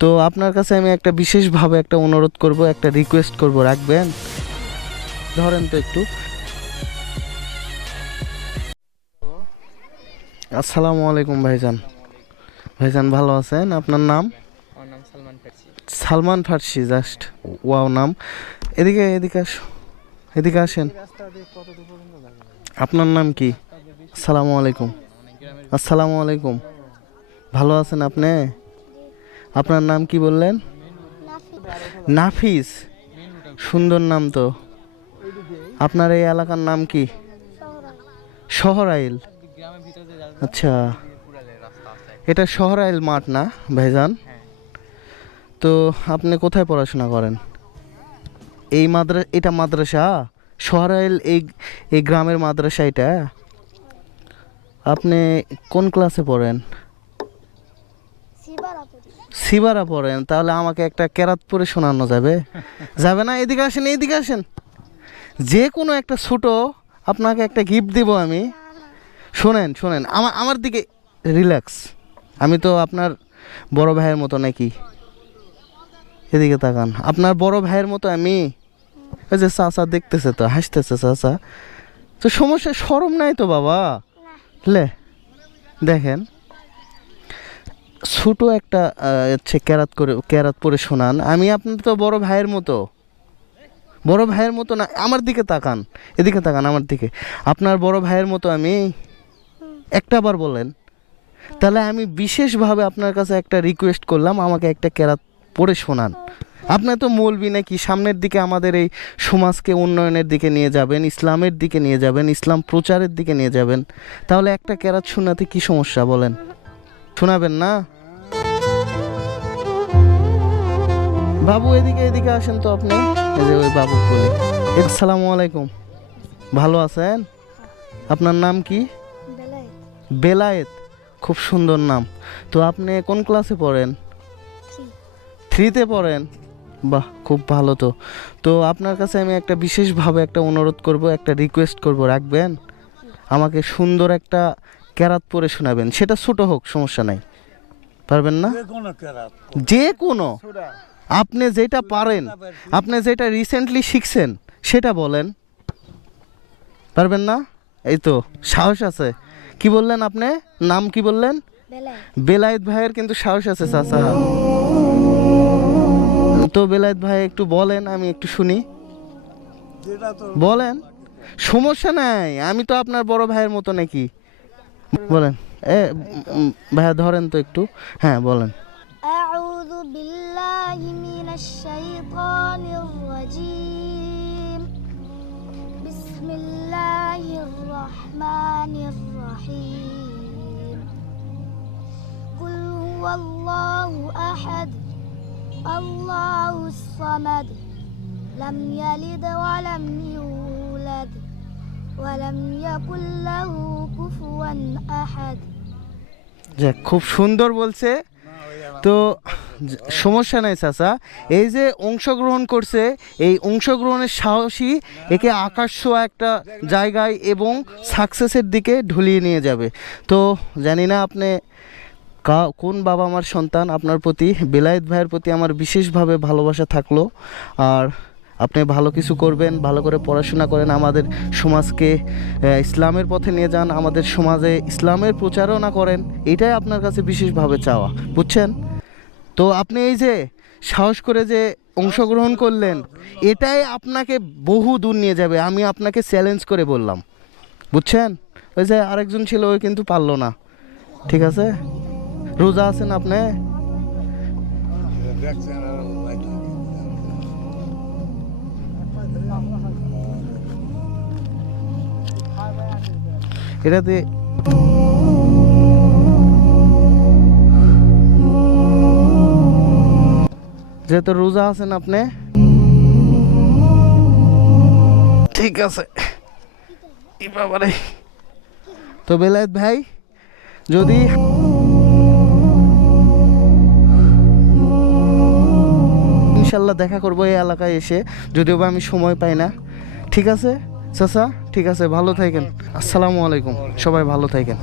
তো আপনার কাছে আমি একটা বিশেষভাবে একটা অনুরোধ করব, একটা রিকোয়েস্ট করব, রাখবেন? ধরেন তো একটু। আসসালামু আলাইকুম ভাইজান। ভাইজান ভালো আছেন? আপনার নাম? আমার নাম সালমান ফার্সি। সালমান ফার্সি, জাস্ট ওয়াও নাম। এদিকে এদিকে আসো, এদিকে আসেন। আপনার নাম কি? আসসালামু আলাইকুম। আসসালামু আলাইকুম। ভালো আছেন আপনি? আপনার নাম কি বললেন? নাফিস, সুন্দর নাম তো। আপনার এই এলাকার নাম কি? শহরাইল। আচ্ছা, এটা শহরাইল মাঠ না ভাইজান? তো আপনি কোথায় পড়াশোনা করেন? এই এটা মাদ্রাসা শহরাইল, এই গ্রামের মাদ্রাসা এটা? আপনি কোন ক্লাসে পড়েন? সিবারা পড়েন? তাহলে আমাকে একটা কেরাত পড়ে শোনানো যাবে? যাবে না? এদিকে আসেন, এদিকে আসেন। যে কোনো একটা ছোট আপনাকে একটা গিফট দিব আমি। শোনেন শোনেন, আমার দিকে রিল্যাক্স। আমি তো আপনার বড় ভাইয়ের মতো নাকি? এদিকে তাকান, আপনার বড় ভাইয়ের মতো আমি। ওই যে চাচা দেখতেছে তো, হাসতেছে চাচা। তো সমস্যা, শরম নাই তো বাবা? লে দেখেন, ছোট একটা হচ্ছে কেরাত পরে শোনান। আমি আপনার তো বড় ভাইয়ের মতো। বড় ভাইয়ের মতো না, আমার দিকে তাকান, এদিকে তাকান আমার দিকে। আপনার বড় ভাইয়ের মতো আমি। একটা বার বলেন। তাহলে আমি বিশেষভাবে আপনার কাছে একটা রিকোয়েস্ট করলাম, আমাকে একটা কেরাত পড়ে শোনান। আপনি তো মৌলবি নাকি, সামনের দিকে আমাদের এই সমাজকে উন্নয়নের দিকে নিয়ে যাবেন, ইসলামের দিকে নিয়ে যাবেন, ইসলাম প্রচারের দিকে নিয়ে যাবেন। তাহলে একটা কেরাত শোনাতে কি সমস্যা বলেন? শোনাবেন না? বাবু এদিকে এদিকে আসেন তো আপনি। এই যে ওই বাবু বলি। আসসালামু আলাইকুম। ভালো আছেন? আপনার নাম কি? বেলায়েত, খুব সুন্দর নাম। তো আপনি কোন ক্লাসে পড়েন? 3-তে পড়েন? বাহ, খুব ভালো তো। তো আপনার কাছে আমি একটা বিশেষভাবে একটা অনুরোধ করব, একটা রিকোয়েস্ট করব, রাখবেন? আমাকে সুন্দর একটা কেরাত পড়ে শোনাবেন। সেটা ছোট হোক, সমস্যা নাই। পারবেন না? যে কোনো, আপনি যেটা পারেন, আপনি যেটা রিসেন্টলি শিখছেন সেটা বলেন। পারবেন না? এই তো সাহস আছে। কি বললেন আপনি? নাম কি বললেন? বেলায়েত ভাইয়ের কিন্তু সাহস আছে চাচা। তো বেলায়েত ভাই একটু বলেন, আমি একটু শুনি। বলেন, সমস্যা নাই। আমি তো আপনার বড় ভাইয়ের মতো নাকি? বলেন। ভাইয়া ধরেন তো একটু। হ্যাঁ বলেন। أعوذ بالله من الشيطان الرجيم بسم الله الرحمن الرحيم قل هو الله أحد الله الصمد لم يلد ولم يولد ولم يكن له كفوا أحد। যাক, খুব সুন্দর বলছে তো। সমস্যা নাই চাচা, এই যে অংশগ্রহণ করছে, এই অংশগ্রহণের সাহসী একে আকাশ ছোঁয়া একটা জায়গায় এবং সাকসেসের দিকে ঢুলিয়ে নিয়ে যাবে। তো জানি না আপনি কোন বাবা মার সন্তান। আপনার প্রতি, বেলায়েত ভাইয়ের প্রতি আমার বিশেষভাবে ভালোবাসা থাকলো। আর আপনি ভালো কিছু করবেন, ভালো করে পড়াশোনা করেন, আমাদের সমাজকে ইসলামের পথে নিয়ে যান, আমাদের সমাজে ইসলামের প্রচারণা করেন। এটাই আপনার কাছে বিশেষভাবে চাওয়া, বুঝছেন? তো আপনি এই যে সাহস করে যে অংশগ্রহণ করলেন, এটাই আপনাকে বহু দূর নিয়ে যাবে। আমি আপনাকে চ্যালেঞ্জ করে বললাম, বুঝছেন? ওই যে আরেকজন ছিল, ওই কিন্তু পারলো না। ঠিক আছে? রোজা আছেন আপনি? এটাতে যেহেতু রোজা আছেন আপনি, ঠিক আছে। তো বেলায়েত ভাই, যদি ইনশাল্লাহ দেখা করবো এই এলাকায় এসে, যদিও বা আমি সময় পাই না। ঠিক আছে চাচা? ঠিক আছে, ভালো থাকেন। আসসালামু আলাইকুম। সবাই ভালো থাকেন।